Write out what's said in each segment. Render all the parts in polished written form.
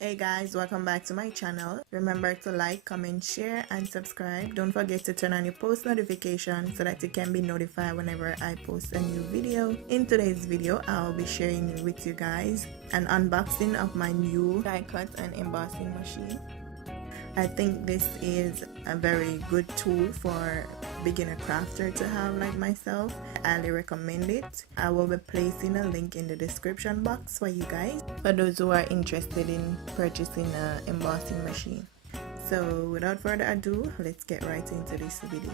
Hey guys, welcome back to my channel. Remember to like, comment, share and subscribe. Don't forget to turn on your post notifications so that you can be notified whenever I post a new video. In today's video, I'll be sharing with you guys an unboxing of my new die cut and embossing machine. I think this is a very good tool for beginner crafter to have like myself. I highly recommend it. I will be placing a link in the description box for you guys for those who are interested in purchasing an embossing machine. So without further ado, let's get right into this video.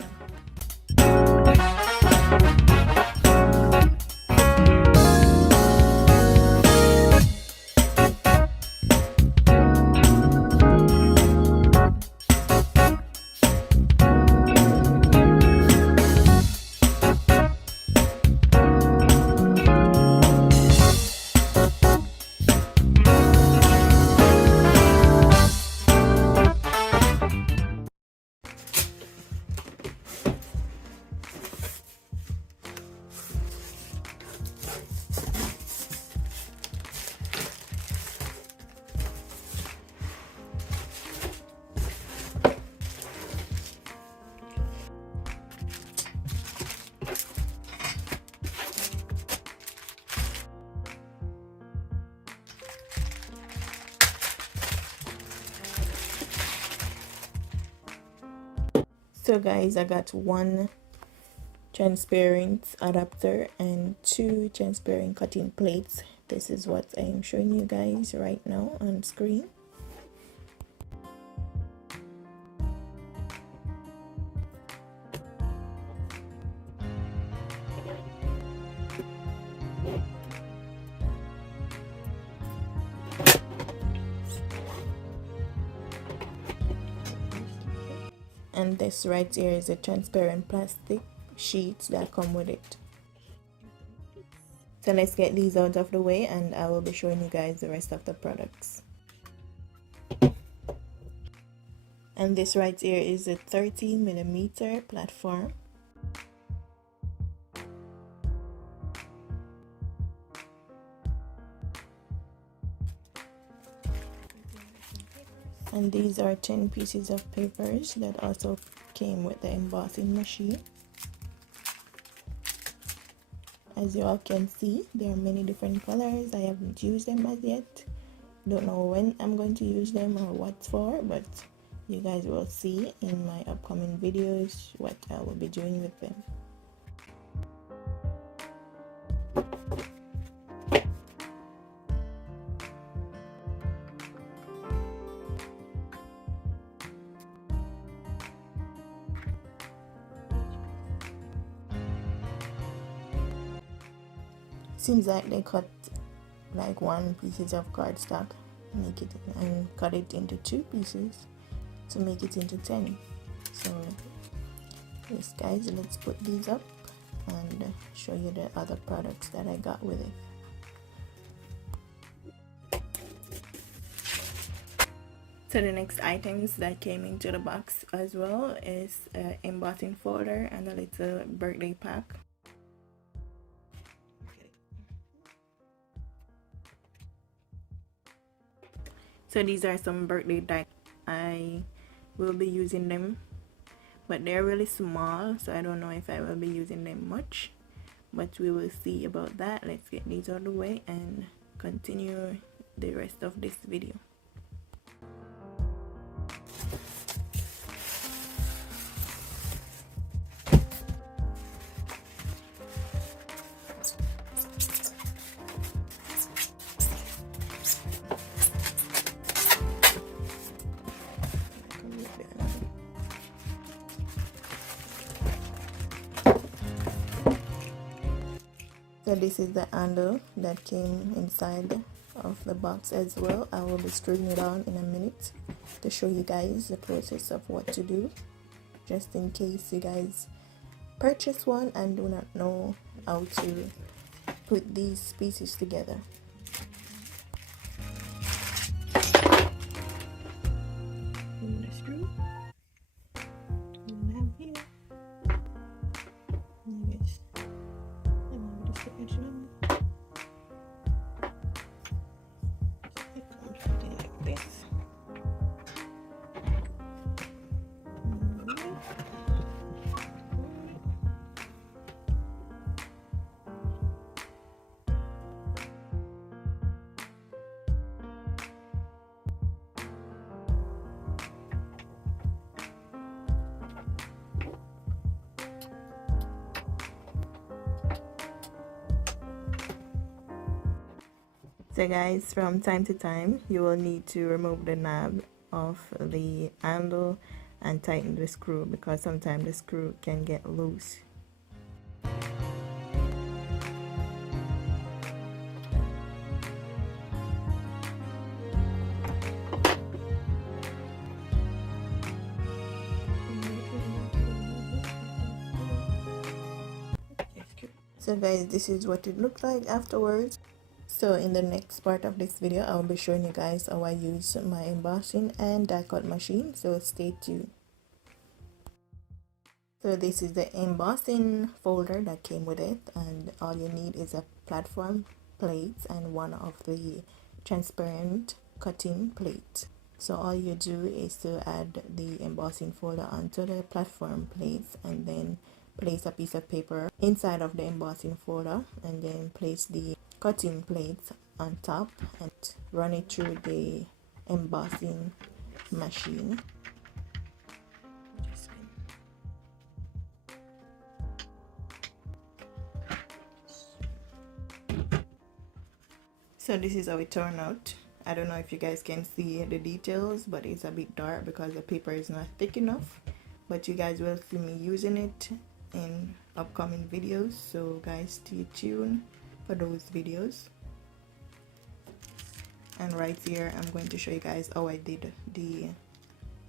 So guys, I got one transparent adapter and two transparent cutting plates. This is what I am showing you guys right now on screen. And this right here is a transparent plastic sheets that come with it. So let's get these out of the way and I will be showing you guys the rest of the products. And this right here is a 30mm platform. And these are 10 pieces of papers that also came with the embossing machine. As you all can see, there are many different colors. I haven't used them as yet. Don't know when I'm going to use them or what for, but you guys will see in my upcoming videos what I will be doing with them. Seems like they cut like one pieces of cardstock, make it and cut it into two pieces to make it into 10. So yes guys, let's put these up and show you the other products that I got with it. So the next items that came into the box as well is an embossing folder and a little birthday pack. So these are some birthday dies. I will be using them, but they're really small, so I don't know if I will be using them much, but we will see about that. Let's get these out of the way and continue the rest of this video. So this is the handle that came inside of the box as well. I will be screwing it on in a minute to show you guys the process of what to do, just in case you guys purchase one and do not know how to put these pieces together. The screw. Like this. So guys, from time to time you will need to remove the knob of the handle and tighten the screw, because sometimes the screw can get loose. So guys, this is what it looked like afterwards. So in the next part of this video, I'll be showing you guys how I use my embossing and die cut machine, so stay tuned. So this is the embossing folder that came with it, and all you need is a platform plate and one of the transparent cutting plate. So all you do is to add the embossing folder onto the platform plates, and then place a piece of paper inside of the embossing folder, and then place the cutting plate on top and run it through the embossing machine. So this is how it turned out. I don't know if you guys can see the details, but it's a bit dark because the paper is not thick enough, but you guys will see me using it in upcoming videos, so guys stay tuned for those videos. And right here I'm going to show you guys how I did the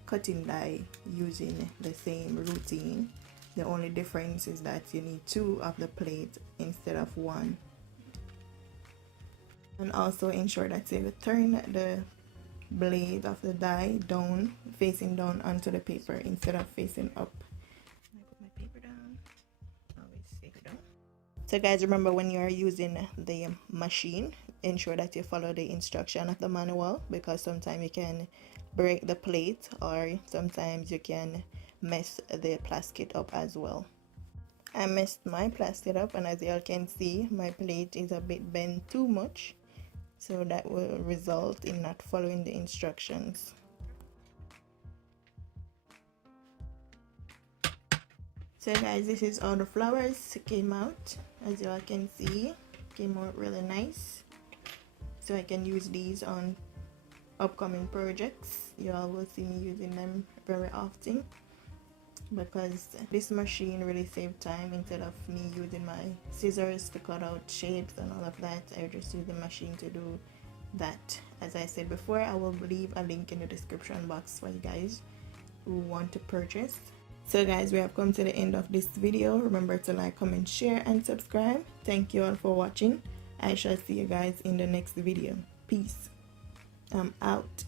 cutting die using the same routine. The only difference is that you need 2 of the plate instead of 1. And also ensure that you turn the blade of the die down, facing down onto the paper instead of facing up. I put my paper down. Always take it down. So guys, remember when you are using the machine, ensure that you follow the instruction of the manual, because sometimes you can break the plate or sometimes you can mess the plastic up as well. I messed my plastic up, and as you all can see, my plate is a bit bent too much, so that will result in not following the instructions. So guys, this is how the flowers came out. As you all can see, came out really nice, so I can use these on upcoming projects. You all will see me using them very often, because this machine really saved time. Instead of me using my scissors to cut out shapes and all of that, I just use the machine to do that. As I said before, I will leave a link in the description box for you guys who want to purchase. So guys, we have come to the end of this video. Remember to like, comment, share and subscribe. Thank you all for watching. I shall see you guys in the next video. Peace. I'm out.